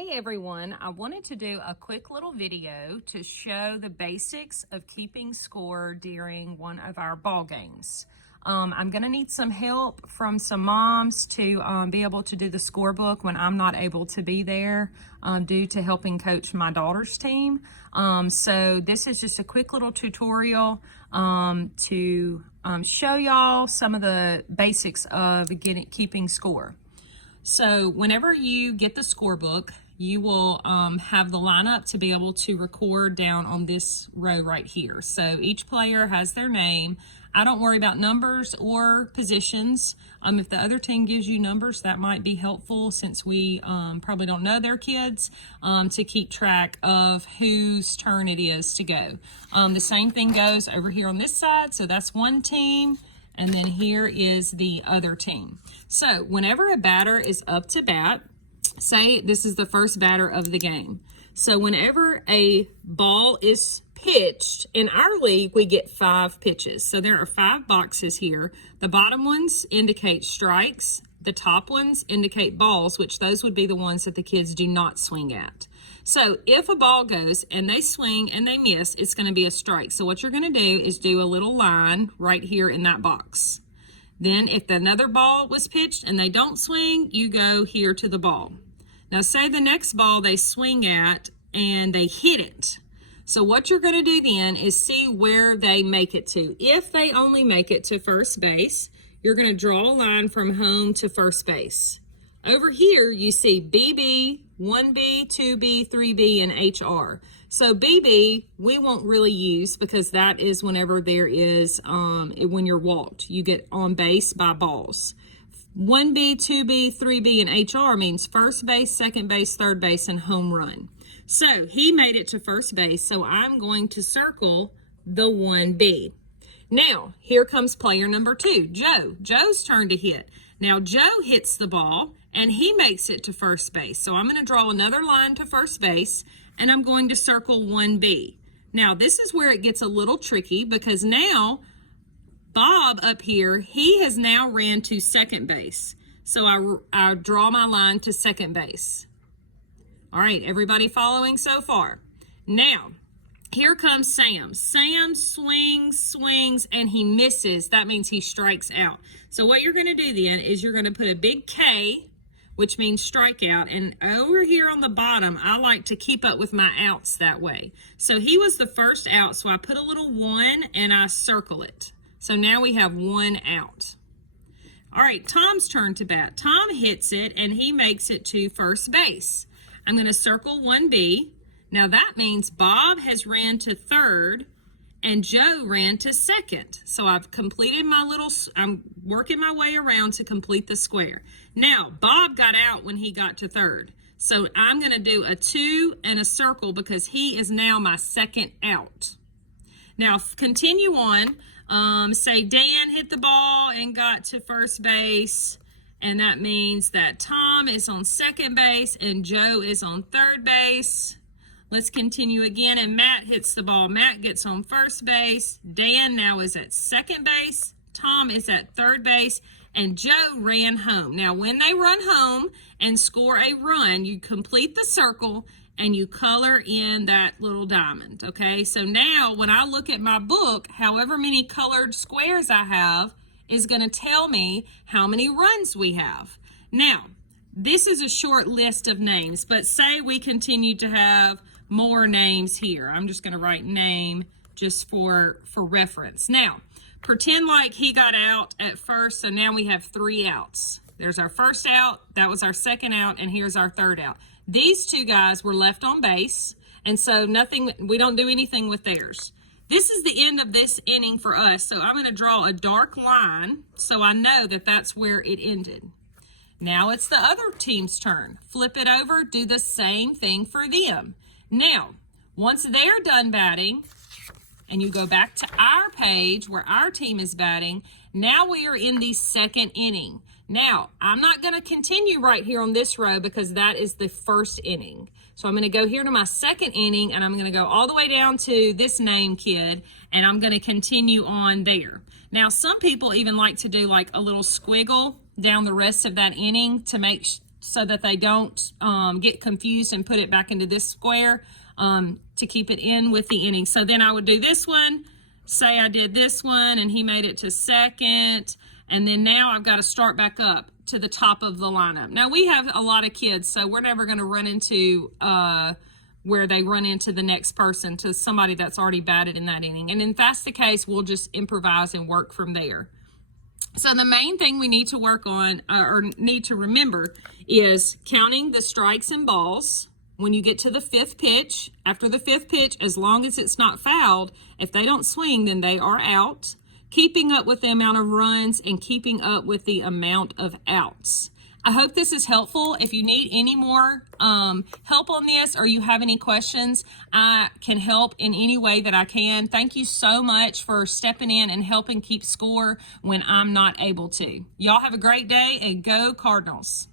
Hey everyone, I wanted to do a quick little video to show the basics of keeping score during one of our ball games. I'm going to need some help from some moms to be able to do the scorebook when I'm not able to be there due to helping coach my daughter's team. So this is just a quick little tutorial to show y'all some of the basics of keeping score. So whenever you get the scorebook, you will have the lineup to be able to record down on this row right here. So each player has their name. I don't worry about numbers or positions. If the other team gives you numbers, that might be helpful since we probably don't know their kids to keep track of whose turn it is to go. The same thing goes over here on this side. So that's one team. And then here is the other team. So whenever a batter is up to bat, say this is the first batter of the game. So whenever a ball is pitched, in our league, we get 5 pitches. So there are 5 boxes here. The bottom ones indicate strikes. The top ones indicate balls, which those would be the ones that the kids do not swing at. So if a ball goes and they swing and they miss, it's going to be a strike. So what you're going to do is do a little line right here in that box. Then if another ball was pitched and they don't swing, you go here to the ball. Now say the next ball they swing at and they hit it. So what you're going to do then is see where they make it to. If they only make it to first base, you're going to draw a line from home to first base. Over here, you see BB, 1B, 2B, 3B, and HR. So BB, we won't really use because that is whenever there is, when you're walked, you get on base by balls. 1B, 2B, 3B, and HR means first base, second base, third base, and home run. So he made it to first base, so I'm going to circle the 1B. Now, here comes player number 2, Joe. Joe's turn to hit. Now, Joe hits the ball, and he makes it to first base. So I'm going to draw another line to first base, and I'm going to circle 1B. Now, this is where it gets a little tricky because now Bob up here, he has now ran to second base. So I draw my line to second base. All right, everybody following so far? Now, here comes Sam. Sam swings, and he misses. That means he strikes out. So what you're going to do then is you're going to put a big K, which means strikeout. And over here on the bottom, I like to keep up with my outs that way. So he was the first out, so I put a little 1 and I circle it. So now we have 1 out. All right, Tom's turn to bat. Tom hits it, and he makes it to first base. I'm going to circle 1B. Now that means Bob has ran to third and Joe ran to second. So I've completed I'm working my way around to complete the square. Now Bob got out when he got to third. So I'm going to do a 2 and a circle because he is now my second out. Now continue on. Say Dan hit the ball and got to first base. And that means that Tom is on second base and Joe is on third base. Let's continue again, and Matt hits the ball. Matt gets on first base. Dan now is at second base. Tom is at third base, and Joe ran home. Now, when they run home and score a run, you complete the circle, and you color in that little diamond, okay? So now, when I look at my book, however many colored squares I have is going to tell me how many runs we have. Now, this is a short list of names, but say we continue to have more names here. I'm just going to write name just for reference. Now, pretend like he got out at first, so now we have 3 outs. There's our first out, that was our second out, and here's our third out. These 2 guys were left on base, and so we don't do anything with theirs. This is the end of this inning for us, so I'm going to draw a dark line so I know that that's where it ended. Now it's the other team's turn. Flip it over, do the same thing for them. Now, once they're done batting, and you go back to our page where our team is batting, now we are in the second inning. Now, I'm not going to continue right here on this row because that is the first inning. So I'm going to go here to my second inning, and I'm going to go all the way down to this name kid, and I'm going to continue on there. Now, some people even like to do like a little squiggle down the rest of that inning to make so that they don't get confused and put it back into this square to keep it in with the inning. So then I would do this one, say I did this one and he made it to second, and then now I've got to start back up to the top of the lineup. Now we have a lot of kids, so we're never going to run into where they run into the next person, to somebody that's already batted in that inning. And if that's the case, we'll just improvise and work from there. So the main thing we need to work on, or need to remember, is counting the strikes and balls when you get to the fifth pitch. After the fifth pitch, as long as it's not fouled, if they don't swing, then they are out. Keeping up with the amount of runs and keeping up with the amount of outs. I hope this is helpful. If you need any more help on this, or you have any questions, I can help in any way that I can. Thank you so much for stepping in and helping keep score when I'm not able to. Y'all have a great day, and go Cardinals.